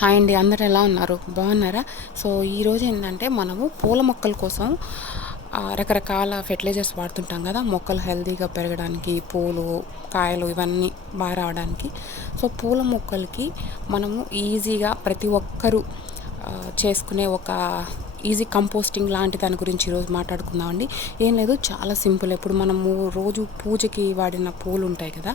Hi అండి, అందరూ ఎలా ఉన్నారు? బాగున్నారా? సో ఈరోజు ఏంటంటే మనము పూల మొక్కల కోసం రకరకాల ఫెర్టిలైజర్స్ వాడుతుంటాం కదా, మొక్కలు హెల్తీగా పెరగడానికి, పూలు కాయలు ఇవన్నీ బాగా రావడానికి. సో పూల మొక్కలకి మనము ఈజీగా ప్రతి ఒక్కరూ చేసుకునే ఒక ఈజీ కంపోస్టింగ్ లాంటి దాని గురించి ఈరోజు మాట్లాడుకుందామండి. ఏం లేదు, చాలా సింపుల్. ఇప్పుడు మనము రోజు పూజకి వాడిన పూలు ఉంటాయి కదా,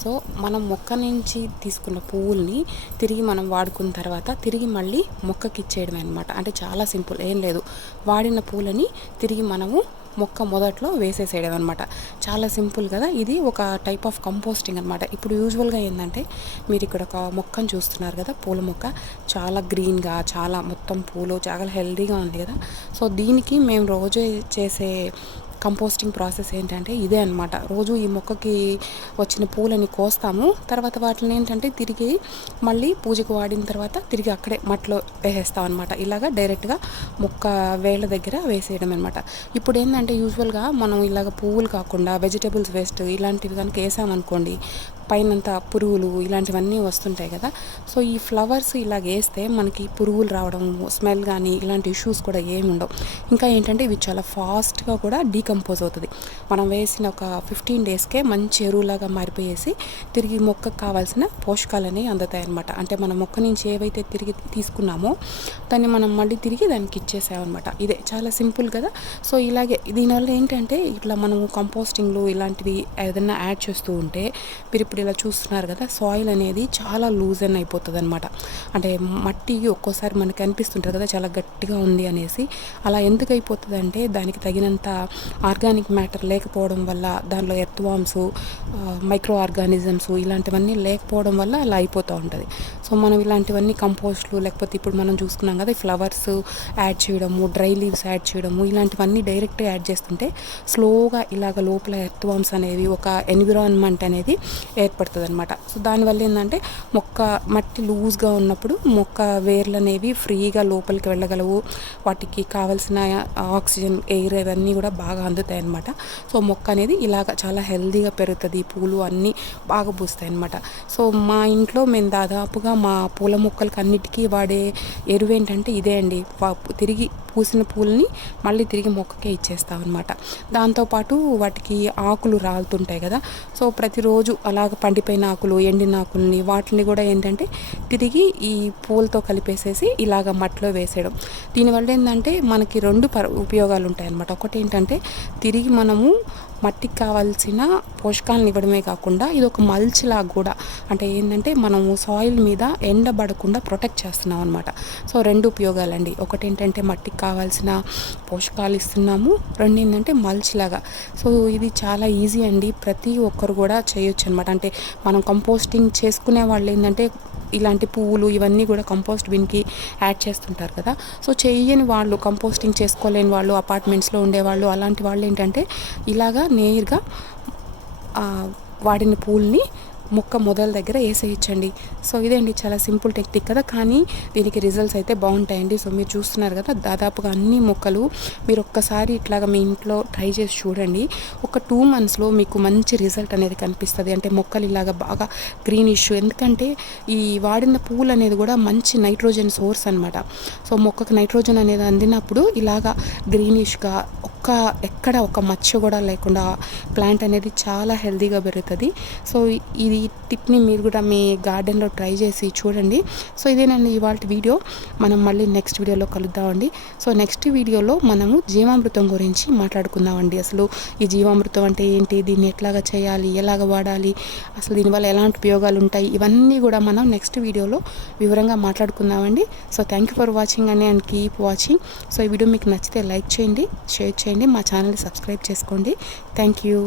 సో మనం మొక్క నుంచి తీసుకున్న పువ్వుల్ని తిరిగి మనం వాడుకున్న తర్వాత తిరిగి మళ్ళీ మొక్కకి ఇచ్చేయడం అనమాట. అంటే చాలా సింపుల్, ఏం లేదు, వాడిన పూలని తిరిగి మనము మొక్క మొదట్లో వేసేసేయడం అనమాట. చాలా సింపుల్ కదా. ఇది ఒక టైప్ ఆఫ్ కంపోస్టింగ్ అనమాట. ఇప్పుడు యూజువల్గా ఏంటంటే మీరు ఇక్కడ ఒక మొక్కను చూస్తున్నారు కదా, పూల మొక్క చాలా గ్రీన్గా, చాలా మొత్తం పూలు చాలా హెల్తీగా ఉంది కదా. సో దీనికి మేము రోజు చేసే కంపోస్టింగ్ ప్రాసెస్ ఏంటంటే ఇదే అనమాట. రోజు ఈ మొక్కకి వచ్చిన పూలని కోస్తాము, తర్వాత వాటిని ఏంటంటే తిరిగి మళ్ళీ పూజకు వాడిన తర్వాత తిరిగి అక్కడే మట్టిలో వేసేస్తాం అనమాట. ఇలాగ డైరెక్ట్గా మొక్క వేళ్ళ దగ్గర వేసేయడం అనమాట. ఇప్పుడు ఏంటంటే యూజువల్గా మనం ఇలాగ పువ్వులు కాకుండా వెజిటేబుల్స్ వేస్ట్ ఇలాంటివి కనుక వేసామనుకోండి, పైనంతా పురుగులు ఇలాంటివన్నీ వస్తుంటాయి కదా. సో ఈ ఫ్లవర్స్ ఇలాగ వేస్తే మనకి పురుగులు రావడం, స్మెల్ కానీ ఇలాంటి ఇష్యూస్ కూడా ఏమి ఉండవు. ఇంకా ఏంటంటే ఇవి చాలా ఫాస్ట్గా కూడా డీకంపోజ్ అవుతుంది. మనం వేసిన ఒక 15 డేస్కే మంచి ఎరువులాగా మారిపోయేసి తిరిగి మొక్కకు కావాల్సిన పోషకాలని అందుతాయి అన్నమాట. అంటే మన మొక్క నుంచి ఏవైతే తిరిగి తీసుకున్నామో దాన్ని మనం మళ్ళీ తిరిగి దానికి ఇచ్చేసామన్నమాట. ఇదే చాలా సింపుల్ కదా. సో ఇలాగే దీనివల్ల ఏంటంటే ఇట్లా మనము కంపోస్టింగ్లు ఇలాంటివి ఏదైనా యాడ్ చేస్తూ ఉంటే మీరు ఇప్పుడు ఇలా చూస్తున్నారు కదా, సాయిల్ అనేది చాలా లూజన్ అయిపోతుంది అనమాట. అంటే మట్టి ఒక్కోసారి మనకి అనిపిస్తుంటుంది కదా చాలా గట్టిగా ఉంది అనేసి. అలా ఎందుకు అయిపోతుంది అంటే దానికి తగినంత ఆర్గానిక్ మ్యాటర్ లేకపోవడం వల్ల, దానిలో ఎర్త్వామ్స్, మైక్రో ఆర్గానిజమ్స్ ఇలాంటివన్నీ లేకపోవడం వల్ల అలా అయిపోతూ ఉంటుంది. సో మనం ఇలాంటివన్నీ కంపోస్ట్లు లేకపోతే ఇప్పుడు మనం చూసుకున్నాం కదా, ఫ్లవర్స్ యాడ్ చేయడము, డ్రై లీవ్స్ యాడ్ చేయడము ఇలాంటివన్నీ డైరెక్ట్గా యాడ్ చేస్తుంటే స్లోగా ఇలాగ లోపల ఎర్త్వామ్స్ అనేవి, ఒక ఎన్విరాన్మెంట్ అనేది ఏర్పడుతుంది అనమాట. సో దానివల్ల ఏంటంటే మొక్క మట్టి లూజ్గా ఉన్నప్పుడు మొక్క వేర్లు అనేవి ఫ్రీగా లోపలికి వెళ్ళగలవు, వాటికి కావాల్సిన ఆక్సిజన్, ఎయిర్ ఇవన్నీ కూడా బాగా అందుతాయి అన్నమాట. సో మొక్క అనేది ఇలాగ చాలా హెల్తీగా పెరుగుతుంది, పూలు అన్నీ బాగా పూస్తాయి అన్నమాట. సో మా ఇంట్లో మేము దాదాపుగా మా పూల మొక్కలకి అన్నిటికీ వాడే ఎరువు ఏంటంటే ఇదే అండి. తిరిగి పూసిన పూలని మళ్ళీ తిరిగి మొక్కకే ఇచ్చేస్తాం అనమాట. దాంతోపాటు వాటికి ఆకులు రాలుతుంటాయి కదా, సో ప్రతిరోజు అలాగ పండిపోయిన ఆకులు, ఎండిన ఆకుల్ని వాటిని కూడా ఏంటంటే తిరిగి ఈ పూలతో కలిపేసేసి ఇలాగ మట్టిలో వేసేయడం. దీనివల్ల ఏంటంటే మనకి రెండు ఉపయోగాలు ఉంటాయి అన్నమాట. ఒకటి ఏంటంటే తిరిగి మనము మట్టికి కావాల్సిన పోషకాలను ఇవ్వడమే కాకుండా ఇది ఒక మల్చ్ లాగా కూడా, అంటే ఏంటంటే మనము సాయిల్ మీద ఎండబడకుండా ప్రొటెక్ట్ చేస్తున్నాం అనమాట. సో రెండు ఉపయోగాలండి. ఒకటి ఏంటంటే మట్టికి కావాల్సిన పోషకాలు ఇస్తున్నాము, రెండు ఏంటంటే మల్చ్ లాగా. సో ఇది చాలా ఈజీ అండి, ప్రతి ఒక్కరు కూడా చేయొచ్చు అనమాట. అంటే మనం కంపోస్టింగ్ చేసుకునే వాళ్ళు ఏంటంటే ఇలాంటి పువ్వులు ఇవన్నీ కూడా కంపోస్ట్ బిన్కి యాడ్ చేస్తుంటారు కదా. సో చేయని వాళ్ళు, కంపోస్టింగ్ చేసుకోలేని వాళ్ళు, అపార్ట్మెంట్స్లో ఉండేవాళ్ళు, అలాంటి వాళ్ళు ఏంటంటే ఇలాగా నేరుగా వాడిన పూల్ని మొక్క మొదల దగ్గర వేసేయచ్చండి. సో ఇదేండి చాలా సింపుల్ టెక్నిక్ కదా, కానీ దీనికి రిజల్ట్స్ అయితే బాగుంటాయండి. సో మీరు చూస్తున్నారు కదా, దాదాపుగా అన్ని మొక్కలు మీరు ఒక్కసారి ఇట్లాగా మీ ఇంట్లో ట్రై చేసి చూడండి. ఒక 2 monthsలో మీకు మంచి రిజల్ట్ అనేది కనిపిస్తుంది. అంటే మొక్కలు ఇలాగా బాగా గ్రీనిష్, ఎందుకంటే ఈ వాడిన పూలు అనేది కూడా మంచి నైట్రోజన్ సోర్స్ అనమాట. సో మొక్కకు నైట్రోజన్ అనేది అందినప్పుడు ఇలాగా గ్రీనిష్గా ఎక్కడ ఒక మచ్చ కూడా లేకుండా ప్లాంట్ అనేది చాలా హెల్తీగా పెరుగుతుంది. సో ఈ టిప్ని మీరు కూడా మీ గార్డెన్లో ట్రై చేసి చూడండి. సో ఇదేనండి ఇవాళ వీడియో. మనం మళ్ళీ నెక్స్ట్ వీడియోలో కలుద్దామండి. సో నెక్స్ట్ వీడియోలో మనము జీవామృతం గురించి మాట్లాడుకుందామండి. అసలు ఈ జీవామృతం అంటే ఏంటి, దీన్ని ఎట్లాగా చేయాలి, ఎలాగ వాడాలి, అసలు దీనివల్ల ఎలాంటి ఉపయోగాలు ఉంటాయి, ఇవన్నీ కూడా మనం నెక్స్ట్ వీడియోలో వివరంగా మాట్లాడుకుందామండి. So thank you for watching and keep watching. So ఈ వీడియో మీకు నచ్చితే లైక్ చేయండి, షేర్ చేయండి, మా ఛానల్ని సబ్స్క్రైబ్ చేసుకోండి. Thank you.